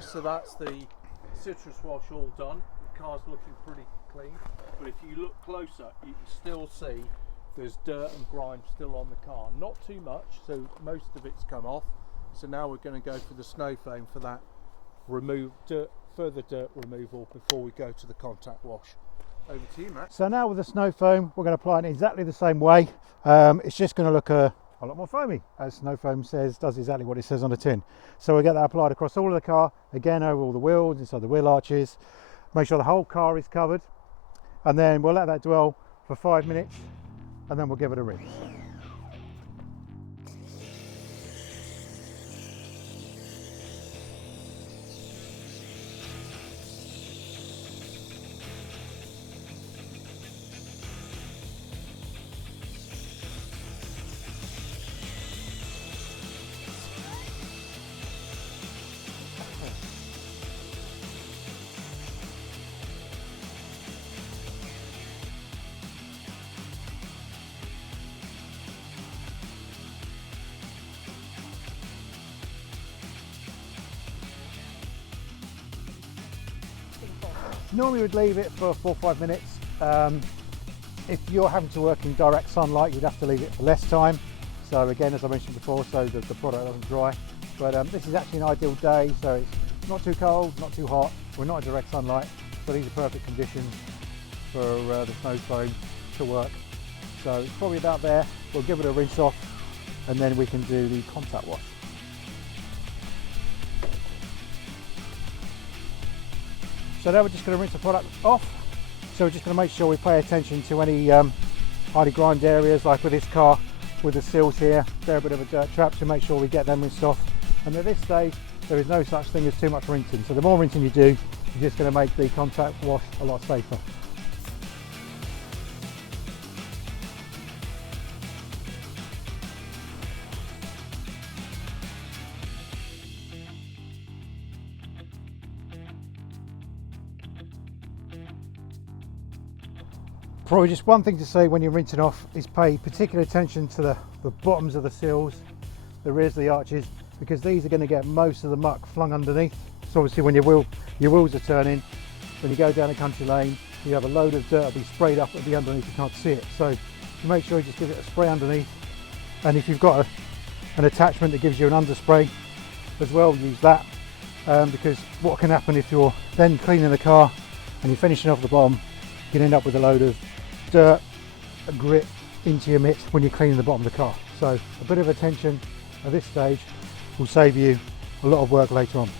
nice. So that's the citrus wash all done. The car's looking pretty clean, but if you look closer, you can still see there's dirt and grime still on the car. Not too much, so most of it's come off. So now we're going to go for the snow foam for that further dirt removal before we go to the contact wash. Over to you, Matt. So now with the snow foam, we're going to apply it in exactly the same way. It's just going to look a lot more foamy, as snow foam does exactly what it says on the tin. So we'll get that applied across all of the car, again over all the wheels, inside the wheel arches. Make sure the whole car is covered, and then we'll let that dwell for 5 minutes, and then we'll give it a rinse. Normally we'd leave it for 4 or 5 minutes. If you're having to work in direct sunlight, you'd have to leave it for less time. So again, as I mentioned before, so the product doesn't dry. But this is actually an ideal day, so it's not too cold, not too hot. We're not in direct sunlight, so these are perfect conditions for the snow foam to work. So it's probably about there. We'll give it a rinse off, and then we can do the contact wash. So now we're just going to rinse the product off. So we're just going to make sure we pay attention to any highly grimed areas, like with this car, with the seals here. They're a bit of a dirt trap, to make sure we get them rinsed off. And at this stage, there is no such thing as too much rinsing. So the more rinsing you do, you're just going to make the contact wash a lot safer. Probably just one thing to say when you're rinsing off is pay particular attention to the bottoms of the seals, the rears of the arches, because these are going to get most of the muck flung underneath. So obviously when your wheels are turning, when you go down a country lane, you have a load of dirt will be sprayed up at the underneath, you can't see it. So make sure you just give it a spray underneath, and if you've got an attachment that gives you an underspray as well, use that, because what can happen if you're then cleaning the car and you're finishing off the bottom, you can end up with a load of dirt and grit into your mitt when you're cleaning the bottom of the car. So a bit of attention at this stage will save you a lot of work later on.